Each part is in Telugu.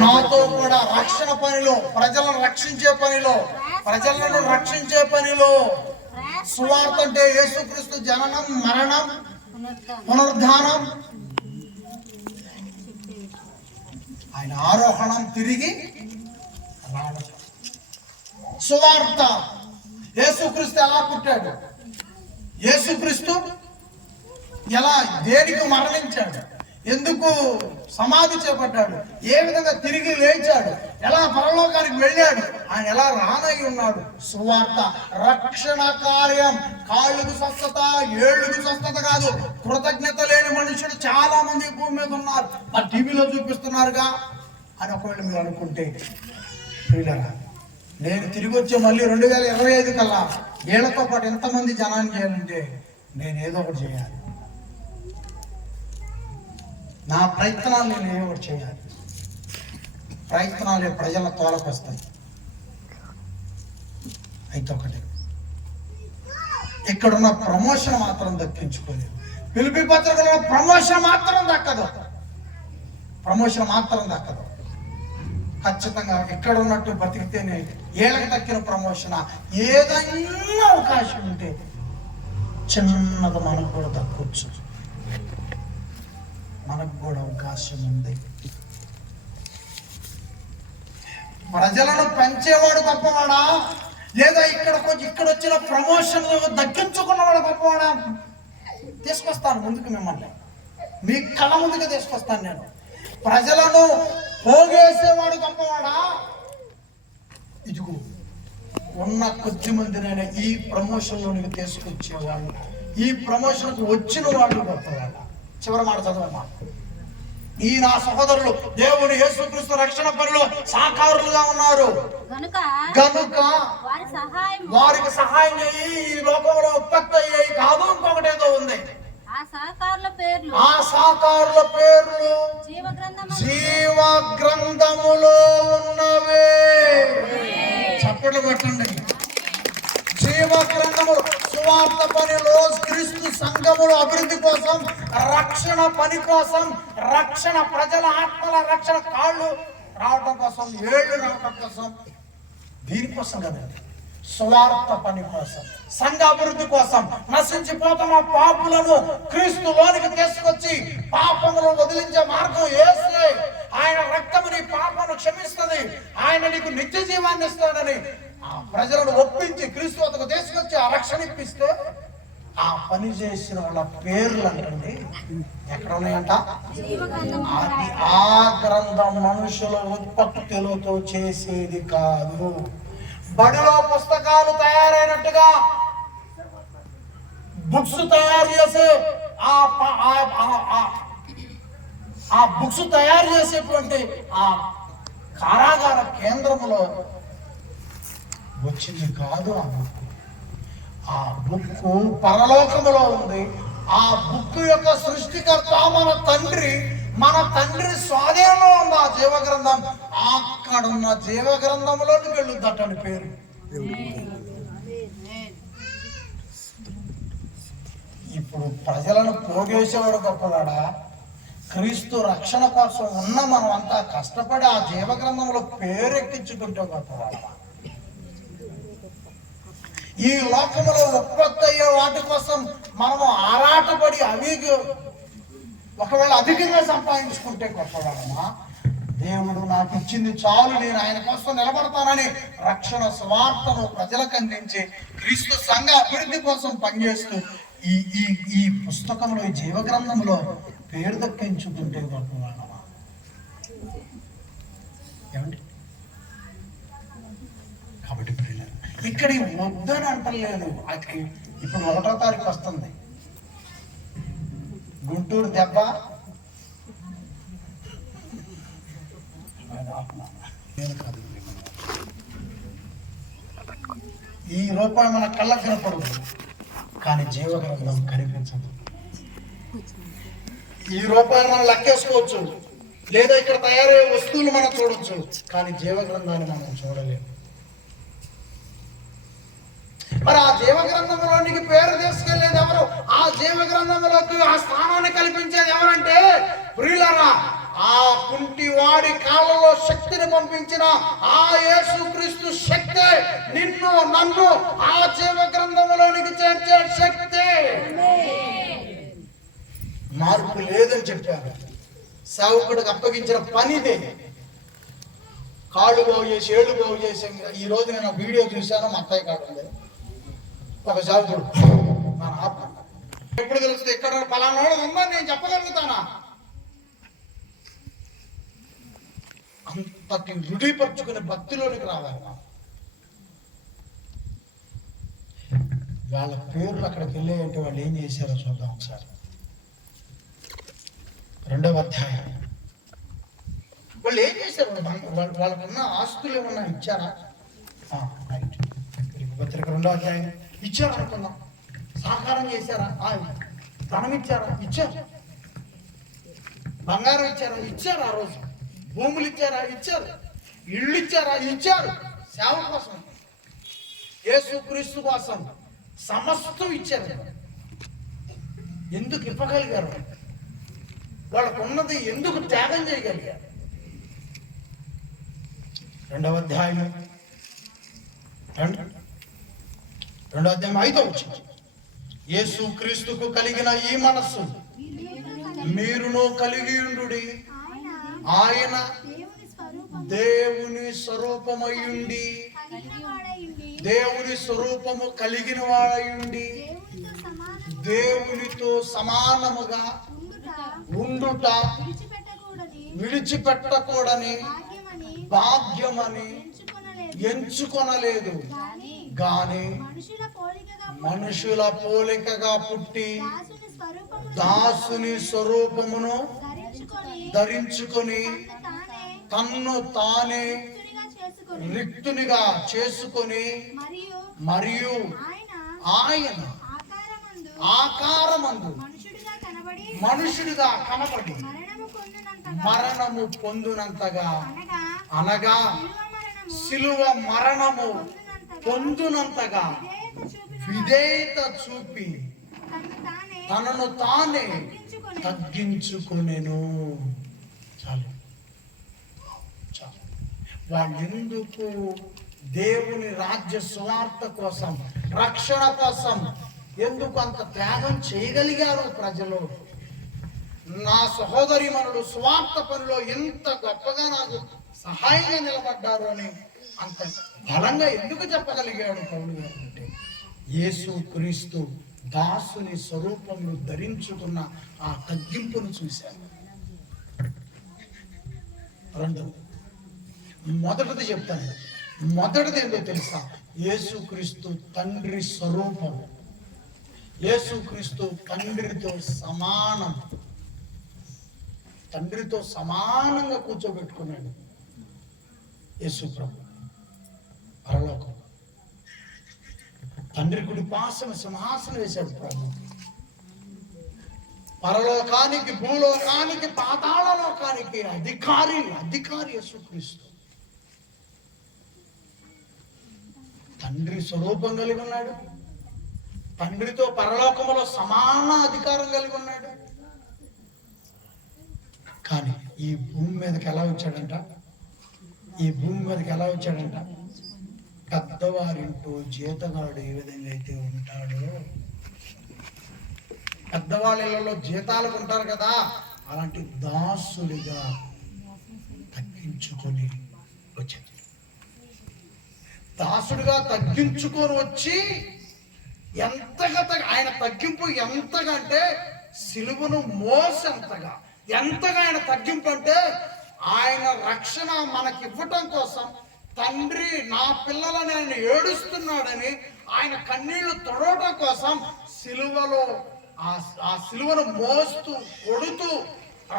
నాతో కూడా రక్షణ పనిలో ప్రజలను రక్షించే పనిలో ప్రజలను రక్షించే పనిలో సువార్త అంటే యేసుక్రీస్తు జననం మరణం పునరుద్ధానం. ఆయన ఆరోహణం తిరిగి సువార్త. యేసుక్రీస్తు ఎలా పుట్టాడు? యేసుక్రీస్తు ఎలా దేనికి మరణించాడు? ఎందుకు సమాధి చేపట్టాడు? ఏ విధంగా తిరిగి లేచాడు? ఎలా పరలోకానికి వెళ్ళాడు? ఆయన ఎలా రానై ఉన్నాడు? సువార్త రక్షణ కార్యం. కాళ్ళకు స్వస్థత ఏళ్ళకు స్వస్థత కాదు. కృతజ్ఞత లేని మనుషులు చాలా మంది భూమి మీద ఉన్నారు. ఆ టీవీలో చూపిస్తున్నారుగా? అని ఒకవేళ మీరు అనుకుంటే నేను తిరిగి వచ్చే మళ్ళీ రెండు వేల ఇరవై ఐదు కల్లా ఏళ్ళతో పాటు ఎంతమంది జనాన్ని చేయాలంటే నేను ఏదో ఒకటి చేయాలి. నా ప్రయత్నాలు నేను ఏవో చేయాలి. ప్రయత్నాలు ప్రజల తోలకొస్తాయి. అయితే ఒకటి ఇక్కడున్న ప్రమోషన్ మాత్రం దక్కించుకోలేదు. పిలిపి పత్రికలో ప్రమోషన్ మాత్రం దక్కదు. ప్రమోషన్ మాత్రం దక్కదు. ఖచ్చితంగా ఎక్కడ ఉన్నట్టు బతికితేనే ఏళ్ళకి దక్కిన ప్రమోషన్ ఏదైనా అవకాశం ఉంటే చిన్నది మనకు కూడా దక్కొచ్చు. మనకు కూడా అవకాశం ఉంది. ప్రజలను పెంచేవాడు గొప్పవాడా లేదా ఇక్కడ కొంచెం ఇక్కడ వచ్చిన ప్రమోషన్ దక్కించుకున్నవాడు గొప్పవాడా తీసుకొస్తాను ముందుకు మిమ్మల్ని. మీ కళ ముందుకు తీసుకొస్తాను నేను. ప్రజలను పోగేసేవాడు గొప్పవాడా ఇదిగో ఉన్న కొద్ది మందినైనా ఈ ప్రమోషన్లోనికి తీసుకొచ్చేవాడు ఈ ప్రమోషన్కు వచ్చిన వాళ్ళు గొప్పవాళ్ళు. చివరి మాట చదవమ్మా ఈ నా సహోదరులు దేవుడు యేసుక్రీస్తు రక్షణ పనిలో సాకారులుగా ఉన్నారు. గనుక వారికి సహాయం చేయి ఈ లోకంలో ఉత్పత్తి అయ్యాయి కాదు ఇంకొకటి ఏదో ఉంది. ఆ సహకారుల పేర్లు ఆ సాకారుల పేర్లు జీవ గ్రంథం జీవ గ్రంథములో ఉన్నవే. చప్పట్లు కొట్టండి. సేవా కేంద్రములు సువార్త పనిలో క్రీస్తు సంఘములు అభివృద్ధి కోసం రక్షణ పని కోసం రక్షణ ప్రజల ఆత్మల రక్షణ కాళ్ళు రావటం కోసం ఏళ్ళు రావటం కోసం దీనికోసం కదండి స్వార్థ పని కోసం సంఘ అభివృద్ధి కోసం నశించిపోతున్న పాపులను క్రీస్తులోనికి తీసుకొచ్చి పాపములను వదిలించే మార్గం ఏసే. ఆయన రక్తము నీ పాపను క్షమిస్తుంది. ఆయన నీకు నిత్య జీవాన్ని ఇస్తాడని ప్రజలను ఒప్పించి క్రీస్తు వద్దకు తీసుకొచ్చి ఆ రక్షణ ఇప్పిస్తే ఆ పని చేసిన వాళ్ళ పేర్లు అంటండి. ఎక్కడ ఉన్నాయంట? అది ఆ గ్రంథం మనుషుల ఉత్పత్తులతో చేసేది కాదు. బడిలో పుస్తకాలు తయారైనట్టుగా బుక్స్ తయారు చేసే ఆ ఆ- ఆ- బుక్స్ తయారు చేసేటువంటి ఆ కారాగార కేంద్రంలో వచ్చింది కాదు ఆ బుక్. ఆ బుక్ పరలోకములో ఉంది. ఆ బుక్ యొక్క సృష్టికర్త మన తండ్రి మన తండ్రి స్వాధీనంలో ఉంది ఆ జీవ గ్రంథం అక్కడ ఉన్న జీవ గ్రంథంలోకి వెళ్ళుద్దటని పేరు. ఇప్పుడు ప్రజలను పోగేసేవాడు గొప్పవాడా? క్రీస్తు రక్షణ కోసం ఉన్న మనం అంతా కష్టపడి ఆ జీవ గ్రంథంలో పేరెక్కించుకుంటే గొప్పవాడా? ఈ లోకములో ఉత్పత్తి అయ్యే వాటి కోసం మనము ఆరాటపడి అవి ఒకవేళ అధికంగా సంపాదించుకుంటే గొప్పవాడమ్మా. దేవుడు నాకు ఇచ్చింది చాలు నేను ఆయన కోసం నిలబడతానని రక్షణ స్వార్థను ప్రజలకు అందించి క్రీస్తు సంఘ అభివృద్ధి కోసం పనిచేస్తూ ఈ ఈ ఈ పుస్తకంలో ఈ జీవగ్రంథంలో పేరు దక్కించుకుంటే గొప్పవాడమా ఏమండి కాబట్టి ప్రియులారా, ఇక్కడ ఈ వద్దని అంటలేదు అది ఇప్పుడు ఒకటో తారీఖు వస్తుంది. గుంటూరు దెబ్బ. ఈ రూపాయి మన కళ్ళకు కనపడదు కానీ జీవగ్రంథం కనిపించదు. ఈ రూపాయి మనం లెక్కేసుకోవచ్చు. లేదా ఇక్కడ తయారయ్యే వస్తువులు మనం చూడొచ్చు. కానీ జీవగ్రంథాన్ని మనం చూడలేము. మరి ఆ జీవ గ్రంథంలోనికి పేరు తీసుకెళ్ళేది ఎవరు? ఆ జీవ గ్రంథంలోకి ఆ స్థానాన్ని కల్పించేది ఎవరంటే ప్రియులరా ఆ కుంటివాడి కాళ్ళలో శక్తిని పంపించిన ఆ యేసుక్రీస్తు శక్తి నిన్ను నన్ను ఆ జీవ గ్రంథంలోనికి చేర్చే శక్తి. మార్పు లేదని చెప్పారు. సేవకుడికి అప్పగించిన పనిదే కాళ్ళు బాగు చేసి ఏళ్ళు బాగు చేసి ఈ రోజు నేను వీడియో చూశాను మా అత్తయ్య కాడు ఒక మన ఆత్మ. ఎప్పుడు తెలుస్తుంది? ఎక్కడ పలానా ఉందని నేను చెప్పగలుగుతానా? అంతటి రుడిపరుచుకునే భక్తిలోనికి రావాలి. వాళ్ళ పేర్లు అక్కడికి వెళ్ళేయంటే వాళ్ళు ఏం చేశారో చూద్దాం ఒకసారి. రెండవ అధ్యాయం. వాళ్ళు ఏం చేశారు? వాళ్ళు వాళ్ళకున్న ఆస్తులు ఏమన్నా ఇచ్చారా? రైట్. పత్రిక రెండో అధ్యాయం. ఇచ్చారు అనుకుందాం. సహకారం చేశారా? ఆ, ధనం ఇచ్చారా. ఇచ్చారు బంగారం ఇచ్చారా? ఇచ్చారు ఆ రోజు. భూములు ఇచ్చారా? ఇచ్చారు. ఇళ్ళు ఇచ్చారా? ఇచ్చారు. సేవ కోసం. యేసు క్రీస్తు కోసం సమస్తం ఇచ్చారు. ఎందుకు ఇవ్వగలిగారు? వాళ్ళకు ఉన్నది ఎందుకు త్యాగం చేయగలిగారు? రెండవ అధ్యాయం రెండో రెండవ అధ్యాయం ఐదో వచ్చింది యేసు క్రీస్తుకు కలిగిన ఈ మనస్సు మీరును కలిగి ఉండుడి. ఆయన దేవుని స్వరూపమయుండి దేవుని స్వరూపమయ్యుండి. దేవుని స్వరూపము కలిగిన వాడయుండి దేవునితో సమానముగా ఉండుట విడిచిపెట్టకూడని భాగ్యమని ఎంచుకొనలేదు. గాని మనుషుల పోలికగా పుట్టి దాసుని స్వరూపమును ధరించుకొని తన్ను తానే రిక్తునిగా చేసుకొని మరియు ఆయన ఆకారమందు మనుషుడిగా కనబడి మరణము పొందినంతగా అనగా మరణము మరణము పొందునంతగా విధేయత చూపి తనను తానే తగ్గించుకునేను. తగ్గించుకొనెను చాలు. చాలు. వాళ్ళెందుకు దేవుని రాజ్య సువార్త కోసం రక్షణ కోసం ఎందుకు అంత త్యాగం చేయగలిగారు ప్రజలు? నా సహోదరి మనుడు స్వార్థ పనిలో ఎంత గొప్పగా నాకు సహాయంగా నిలబడ్డారు అని అంత బలంగా ఎందుకు చెప్పగలిగాడు పౌలు గారు అంటే యేసు క్రీస్తు దాసుని స్వరూపంలో ధరించుకున్న ఆ తగ్గింపును చూశాను రెండు మొదటిది చెప్తాను. మొదటిది ఏంటో తెలుసా? యేసుక్రీస్తు తండ్రి స్వరూపం. యేసుక్రీస్తు తండ్రితో సమానం. తండ్రితో సమానంగా కూర్చోబెట్టుకున్నాడు యేసు ప్రభు. పరలోకం. తండ్రి కుడి పాసన సింహాసనం వేశాడు ప్రభు. పరలోకానికి భూలోకానికి పాతాళ లోకానికి అధికారి అధికారి యేసుక్రీస్తు. తండ్రి స్వరూపం కలిగి ఉన్నాడు. తండ్రితో పరలోకములో సమాన అధికారం కలిగి ఉన్నాడు. కానీ ఈ భూమి మీదకి ఎలా వచ్చాడంట? ఈ భూమి మీదకి ఎలా వచ్చాడంట? పెద్దవారింటూ జీతగాడు ఏ విధంగా అయితే ఉంటాడో పెద్దవాళ్ళలో జీతాలు ఉంటారు కదా అలాంటి దాసుడిగా తగ్గించుకొని వచ్చింది. దాసుడిగా తగ్గించుకొని వచ్చి ఎంతగా ఆయన తగ్గింపు ఎంతగా అంటే సిలువను మోసెంతగా. ఎంతగా ఆయన తగ్గింపు అంటే ఆయన రక్షణ మనకి ఇవ్వటం కోసం తండ్రి నా పిల్లలని ఆయన ఏడుస్తున్నాడని ఆయన కన్నీళ్ళు తొడవటం కోసం సిలువలో ఆ ఆ సిలువను మోస్తూ కొడుతూ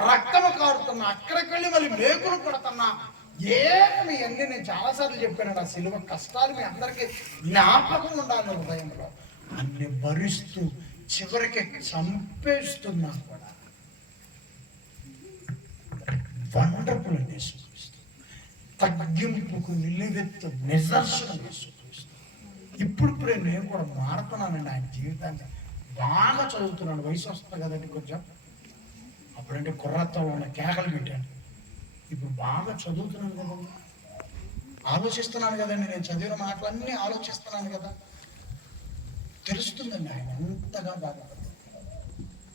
రక్తము కారుతున్నా అక్కడికి వెళ్ళి మళ్ళీ మేకులు కొడుతున్నా ఏమి అన్ని నేను చాలాసార్లు చెప్పాను ఆ సిలువ కష్టాలు మీ అందరికీ జ్ఞాపకం ఉండాలి హృదయంలో. అన్ని భరిస్తూ చివరికి చంపేస్తున్నా కూడా. వండర్ఫుల్ అండి తగ్గింపుకు నిలువెత్తు నిదర్శనం యేసుక్రీస్తు. ఇప్పుడు ఇప్పుడే నేను కూడా మారుతున్నానండి ఆయన జీవితాన్ని బాగా చదువుతున్నాను వయసు వస్తుంది కదండి కొంచెం. అప్పుడంటే కుర్రత్వంలో ఉన్న కేకలు పెట్టాను ఇప్పుడు బాగా చదువుతున్నాను కదండి ఆలోచిస్తున్నాను కదండి నేను చదివిన మాటలన్నీ ఆలోచిస్తున్నాను కదా. తెలుస్తుందండి ఆయన ఎంతగా బాగా.